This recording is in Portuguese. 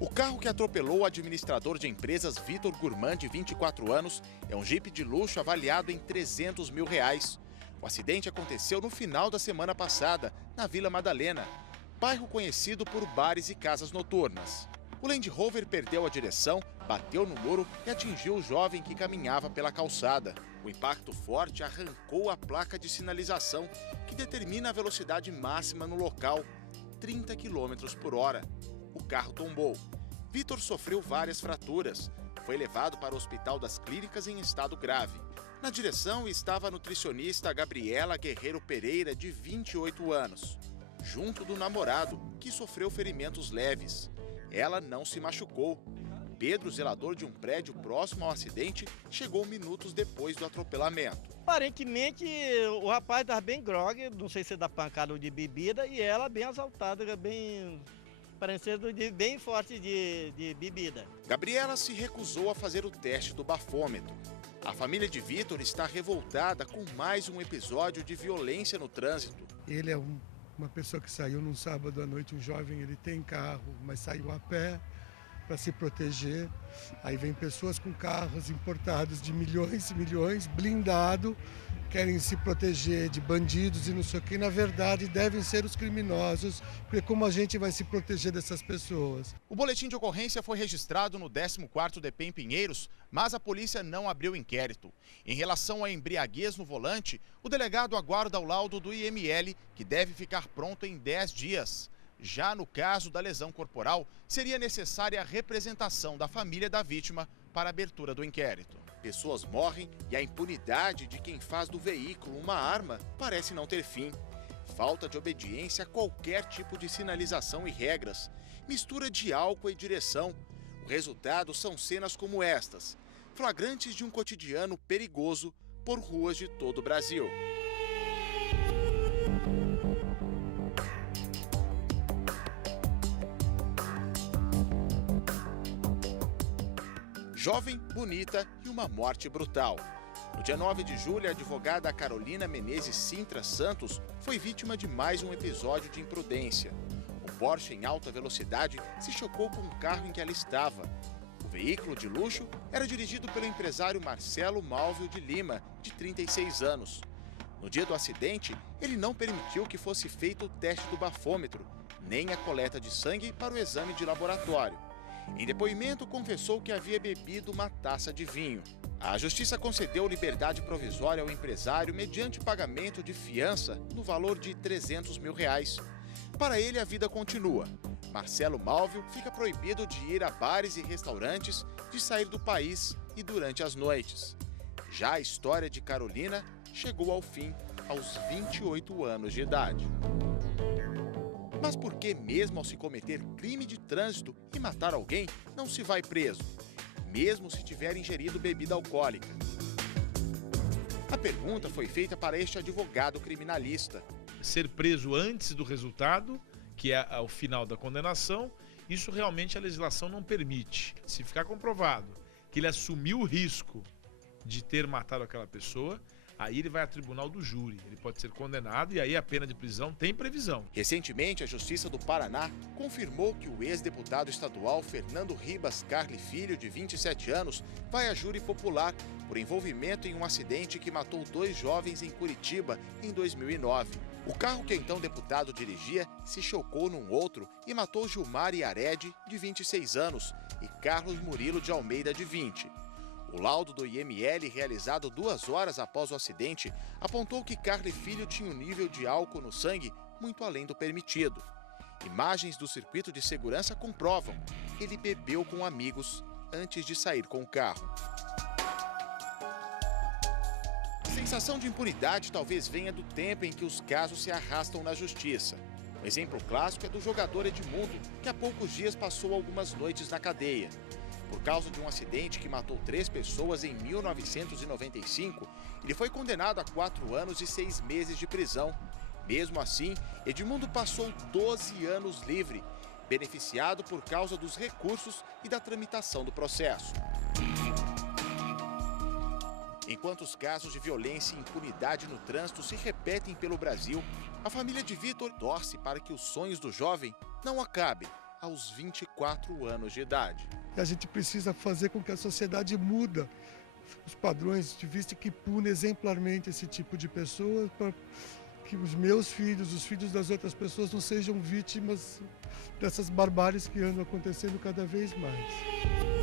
O carro que atropelou o administrador de empresas Vitor Gurman, de 24 anos, é um Jeep de luxo avaliado em R$300 mil. O acidente aconteceu no final da semana passada, na Vila Madalena, bairro conhecido por bares e casas noturnas. O Land Rover perdeu a direção, bateu no muro e atingiu o jovem que caminhava pela calçada. O impacto forte arrancou a placa de sinalização, que determina a velocidade máxima no local, 30 km por hora. O carro tombou. Vitor sofreu várias fraturas. Foi levado para o Hospital das Clínicas em estado grave. Na direção estava a nutricionista Gabriela Guerreiro Pereira, de 28 anos, junto do namorado, que sofreu ferimentos leves. Ela não se machucou. Pedro, zelador de um prédio próximo ao acidente, chegou minutos depois do atropelamento. Aparentemente, o rapaz estava bem grogue, não sei se é da pancada ou de bebida, e ela bem exaltada, bem parecendo bem forte de bebida. Gabriela se recusou a fazer o teste do bafômetro. A família de Vitor está revoltada com mais um episódio de violência no trânsito. Ele é uma pessoa que saiu num sábado à noite, um jovem, ele tem carro, mas saiu a pé para se proteger. Aí vem pessoas com carros importados de milhões e milhões, blindado, querem se proteger de bandidos e não sei o que. Na verdade, devem ser os criminosos, porque como a gente vai se proteger dessas pessoas? O boletim de ocorrência foi registrado no 14º DP em Pinheiros, mas a polícia não abriu inquérito. Em relação à embriaguez no volante, o delegado aguarda o laudo do IML, que deve ficar pronto em 10 dias. Já no caso da lesão corporal, seria necessária a representação da família da vítima para a abertura do inquérito. Pessoas morrem e a impunidade de quem faz do veículo uma arma parece não ter fim. Falta de obediência a qualquer tipo de sinalização e regras, mistura de álcool e direção. O resultado são cenas como estas, flagrantes de um cotidiano perigoso por ruas de todo o Brasil. Jovem, bonita e uma morte brutal. No dia 9 de julho, a advogada Carolina Menezes Sintra Santos foi vítima de mais um episódio de imprudência. Um Porsche em alta velocidade se chocou com o carro em que ela estava. O veículo de luxo era dirigido pelo empresário Marcelo Malvio de Lima, de 36 anos. No dia do acidente, ele não permitiu que fosse feito o teste do bafômetro, nem a coleta de sangue para o exame de laboratório. Em depoimento, confessou que havia bebido uma taça de vinho. A Justiça concedeu liberdade provisória ao empresário mediante pagamento de fiança no valor de R$300 mil. Para ele, a vida continua. Marcelo Malvio fica proibido de ir a bares e restaurantes, de sair do país e durante as noites. Já a história de Carolina chegou ao fim aos 28 anos de idade. Mas por que, mesmo ao se cometer crime de trânsito e matar alguém, não se vai preso, mesmo se tiver ingerido bebida alcoólica? A pergunta foi feita para este advogado criminalista. Ser preso antes do resultado, que é o final da condenação, isso realmente a legislação não permite. Se ficar comprovado que ele assumiu o risco de ter matado aquela pessoa, aí ele vai a tribunal do júri, ele pode ser condenado e aí a pena de prisão tem previsão. Recentemente, a Justiça do Paraná confirmou que o ex-deputado estadual Fernando Ribas Carli Filho, de 27 anos, vai a júri popular por envolvimento em um acidente que matou 2 jovens em Curitiba em 2009. O carro que então deputado dirigia se chocou num outro e matou Gilmar Iaredi, de 26 anos, e Carlos Murilo de Almeida, de 20. O laudo do IML, realizado 2 horas após o acidente, apontou que Carli Filho tinha um nível de álcool no sangue muito além do permitido. Imagens do circuito de segurança comprovam que ele bebeu com amigos antes de sair com o carro. A sensação de impunidade talvez venha do tempo em que os casos se arrastam na justiça. Um exemplo clássico é do jogador Edmundo, que há poucos dias passou algumas noites na cadeia. Por causa de um acidente que matou 3 pessoas em 1995, ele foi condenado a 4 anos e 6 meses de prisão. Mesmo assim, Edmundo passou 12 anos livre, beneficiado por causa dos recursos e da tramitação do processo. Enquanto os casos de violência e impunidade no trânsito se repetem pelo Brasil, a família de Vitor torce para que os sonhos do jovem não acabem aos 24 anos de idade. A gente precisa fazer com que a sociedade muda os padrões de vista que pune exemplarmente esse tipo de pessoa, para que os meus filhos, os filhos das outras pessoas não sejam vítimas dessas barbáries que andam acontecendo cada vez mais.